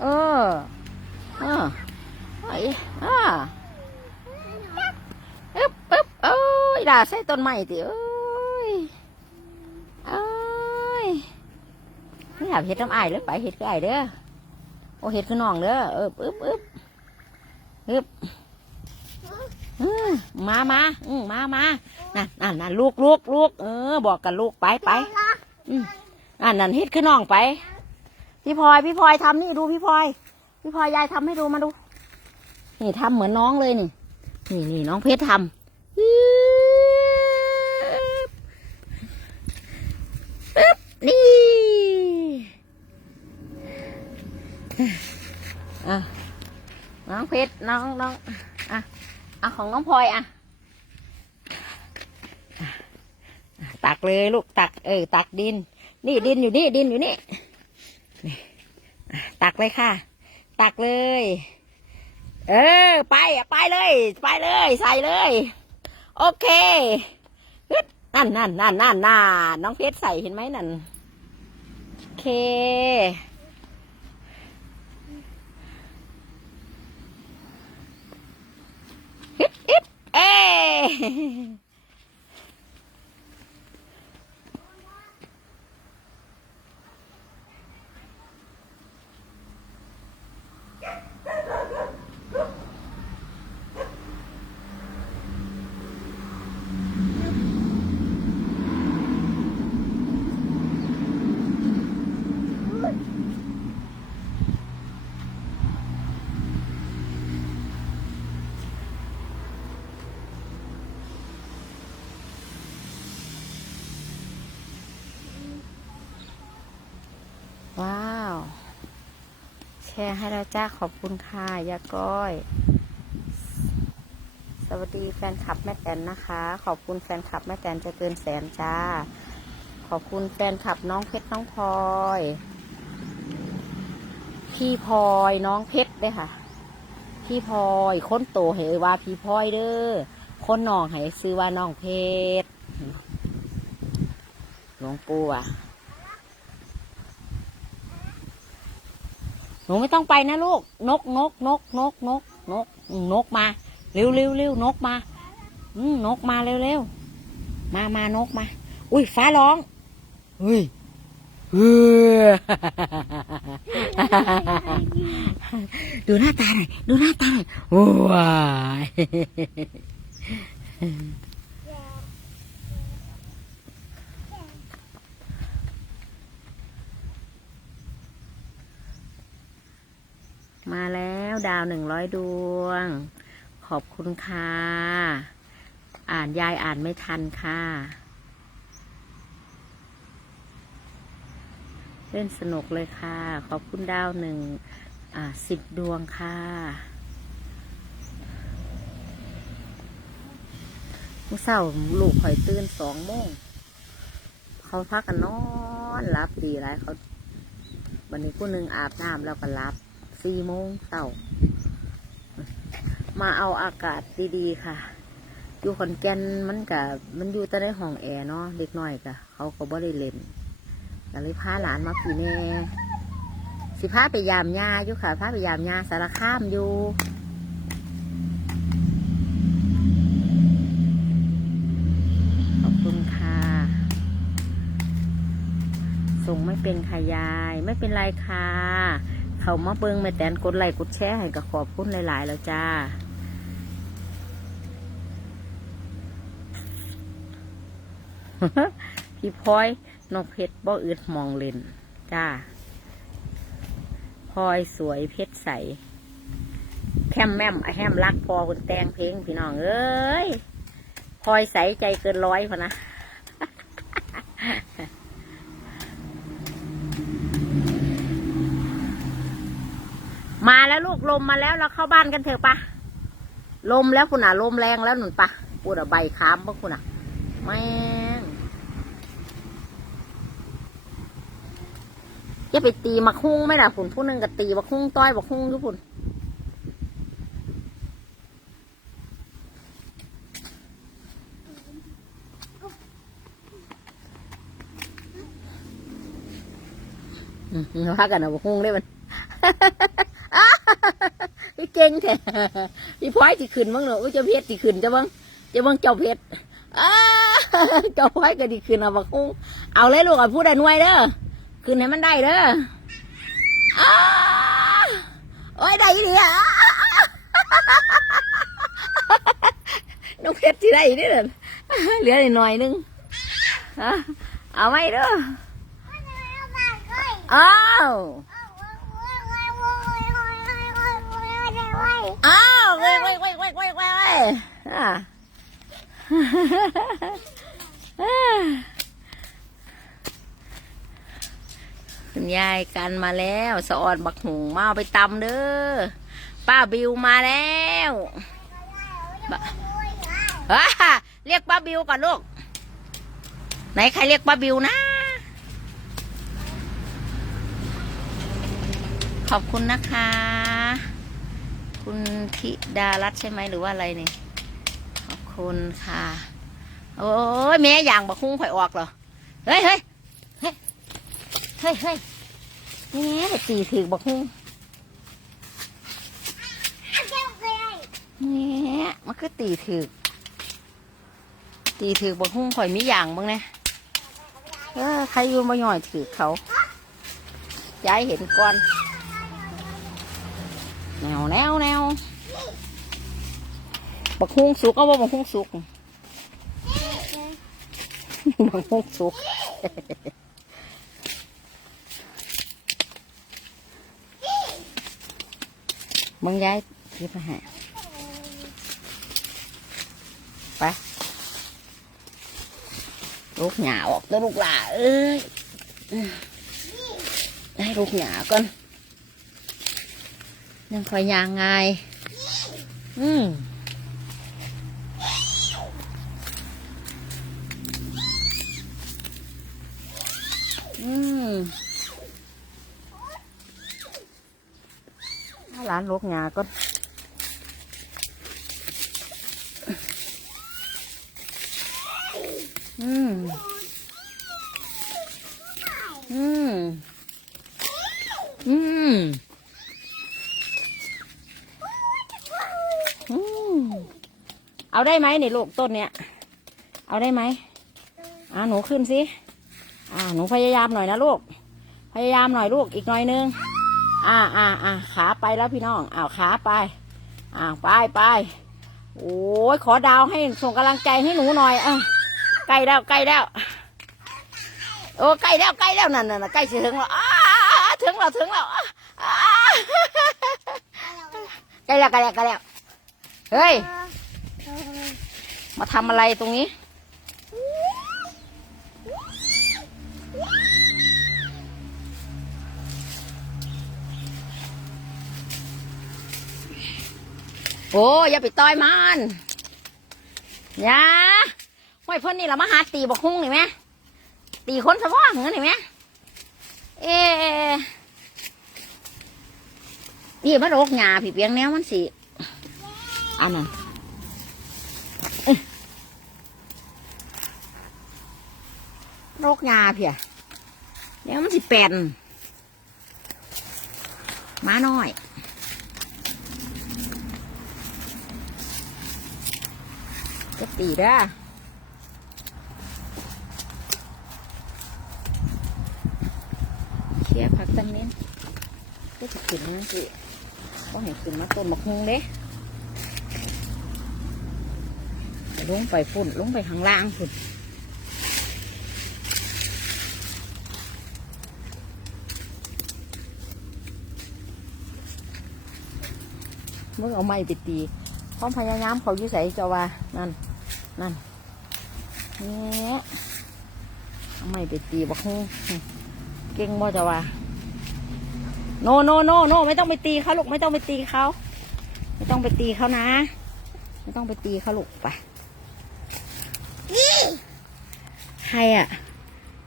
เออเออไอ้อ่าอึ๊บอึ๊บเอ้ยด่าใส่ต้นไม้ติเอ้ยเอ้ยไม่อยากเห็ดน้ำอายเลยไปเห็ดคืออายเด้อโอ้เห็ดคือน้องเด้อเอึบอึ๊บอึ๊บอึ๊บมามาอืมมามานั่นนั่นนั่นลูกลูกลูกเออ บอกกับลูกไปไปอืมอันนั่นเห็ดคือน้องไป พี่พลอยพี่พลอยทำนี่ดูพี่พลอย พี่พลอยยายทำให้ดูมาดู นี่ทำเหมือนน้องเลยนี่ นี่นี่น้องเพชรทำปึ๊บปึ๊บนี่อะน้องเพชรน้องน้องอะเอาของน้องพลอยอะตักเลยลูกตักเออตักดิน นี่ดินอยู่นี่ดินอยู่นี่ ตักเลยค่ะ ตักเลย เออ ไปไปเลย ไปเลย ใส่เลย โอเคฮึดนั่นนั่นนั่นนั่นน่าน้องเพชรใส่เห็นไหมนั่นโอเค ฮึดฮึดเอ้ว้าว แชร์ให้เราจ้าขอบคุณค่ะยาก้อย สวัสดีแฟนคลับแม่แตนนะคะ ขอบคุณแฟนคลับแม่แตนจะเกินแสนจ้า ขอบคุณแฟนคลับน้องเพชรน้องพลอยพี่พลอยน้องเพชรด้วยค่ะ พี่พลอยคนโตเหยว่าพี่พลอยเด้อคนน้องให้ซื้อว่าน้องเพชรหลวงปู่อะ นูไม่ต้องไปนะลูก นกนกนกนกนกนกอืมนกมาเร็วเร็วเร็วนกมาอืมนกมาเร็วเร็วมามานกมา อุ้ยฟ้าร้องเฮ้ยเฮ้ยดูหน้าตาหน่อยดูหน้าตาหน่อยโอ้ย มาแล้ว ดาวหนึ่งร้อยดวง ขอบคุณค่ะ อ่านยายอ่านไม่ทันค่ะ เล่นสนุกเลยค่ะ ขอบคุณดาวหนึ่งอ่าสิบดวงค่ะมื่อเช้าลูกข่อยตื่นสองโมง เขาพักกันนอนรับดีไรเขา วันนี้ผู้หนึ่งอาบน้ำแล้วก็รับ สี่โมงเช้ามาเอาอากาศดีๆค่ะ อยู่ขอนแก่นมันกะมันอยู่แต่ในห้องแอร์เนาะเด็กน้อยกะเขาก็บ่ได้เล่นก็เลยพาหลานมาพี่แน่สิพาไปยามยาอยู่ค่ะพาไปยามยาสารคามอยู่ขอบคุณค่ะส่งไม่เป็นค่ะยาย ไม่เป็นไรค่ะ เขามาเบิงแม่แตนกดไลค์กดแชร์ให้กับขอบคุณหลาย ๆ แล้วจ้าพี่พลอยนกเพชรบ่อืดมองเล่นจ้าพลอยสวยเพชรใส แคมแม่มอะแฮมรักพอคุณแตงเพลงพี่น้องเอ้ยพลอยใสใจเกินร้อยพอนะ มาแล้วลูกลมมาแล้วเราเข้าบ้านกันเถอะปะลมแล้วคุณอะลมแรงแล้วหนุนปะพูดะใบขามปะคุณอะแม่งอย่าไปตีมักฮุ้งไม่ล่ะคุณผู้นึงก็ตีมักฮุ้งต้อยมักฮุ้งทุกคุณอืมว่ากันเอาคุ้งได้มัน พี่เก่งแท้พี่พลอยที่ขึ้นบ้างเนอะอุ้ยเจ้าเพชรที่ขึ้นจะบ้างจะบ้างเจ้าเพชรอ้าเจ้าพลอยก็ที่ขึ้นเอาบักคุ้งเอาเลยลูกอะพูดได้หน่วยเด้อขึ้นให้มันได้เด้ออ้าโอ้ยได้ดีอะน้องเพชรที่ได้นี่เด้อเหลืออีกหน่อยนึงฮะเอาไหมเด้ออ้าว อะคุณยายกันมาแล้วสะออนบักหุงมาเอาไปตำเด้อป้าบิวมาแล้วบะอ่าเรียกป้าบิวก่อนลูก ไหนใครเรียกป้าบิวนะ ขอบคุณนะคะ คุณธิดารัตใช่ไหมหรือว่าอะไรนี่ขอบคุณค่ะ โอ้ยแม่อย่างบักคุ้งข่อยออกเหรอเฮ้ยเฮ้ยเฮ้ยเฮ้ยเฮ้ยแม่ไปตีถือบักคุ้งแม่มันคือตีถือตีถือบักคุ้งข่อยมีอย่างบ้างนี่ยเออใครอยู่มาหน่อยถือเขาย้ายเห็นก่อนแนวแนวแนว บักฮุ้งสุกเอาบ่บักฮุ้งสุกบักฮุ้งสุกมึงย้ายที่ไปหาไปลูกหยาออกตัวลูกหลาเอ้ยให้ลูกหยาก่อนยังคอยยางไงอืม อืมให้ ร้านลูกงาก็อืม อืม อืม อืม เอาได้ไหมนี่ลูกต้นเนี้ย เอาได้ไหมอ่าหนูขึ้นสิ อ่าหนูพยายามหน่อยนะลูก พยายามหน่อยลูกอีกหน่อยนึง อ่าอ่าอ่าขาไปแล้วพี่น้องอ้าวขาไปอ้าวไปไปโอ้ยขอดาวให้ส่งกำลังใจให้หนูหน่อยอะใกล้แล้วใกล้แล้วโอ้ใกล้แล้วใกล้แล้วนั่นน่ะใกล้ถึงแล้วอ้าถึงแล้วถึงแล้วใกล้แล้วใกล้แล้วใกล้แล้วเฮ้ยมาทำอะไรตรงนี้ โอ้อย่าไปต่อยมันอย่าห้อยเพิ่นนี่เรามาหาตีบอกคุ้งนี่ไหมตีคนสมองเงี้ยนี่ไหมเอ๊นี่มันโรคหยาผีเปียงแนวมันสิอันนั้นโรคยาเพียเดี๋ยวมันสิเป็นมาน้อย จะตีเด้อเคลียร์ผักตังนี้ก็จะขึ้นนั่นสิก็เห็นขึ้นมาต้นมะฮุงเด้ลงไปฝุ่นลงไปข้างล่างฝุ่นมึงเอาไม้ไปตีความพยายามเขายู่ใส่เจ้าว่านั่น นั่นเนี่ยไม้ไปตีบักฮงเก่งบ่จ้าว่าโนโนโนโนไม่ต้องไปตีเขาลูกไม่ต้องไปตีเขาไม่ต้องไปตีเขานะ ไม่ต้องไปตีเขาลูกไปใครอะ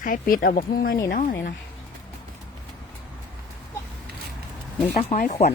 ใครปิดเอาบักฮงน้อยนี่เนาะนี่นะมันตะห้อยขวัญ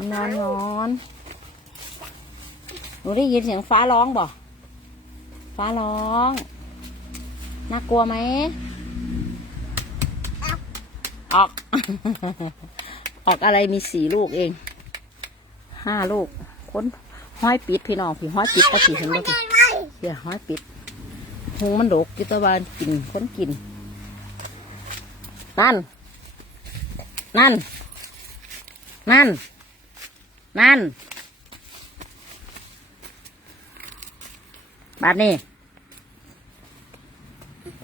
อนนอนนอนหนูได้ยินเสียงฟ้าร้องบ่ฟ้าร้อง น่ากลัวไหม ออก ออกอะไรมีสี่ลูกเอง ห้าลูก ค้นห้อยปิดพี่น้องพี่ห้อยปิดตะพี่เห็นบ่พี่เดี๋ยวห้อยปิดหูมันดกอยุตวันกินค้นกิน นั่น นั่น นั่น นั่นบาดนี้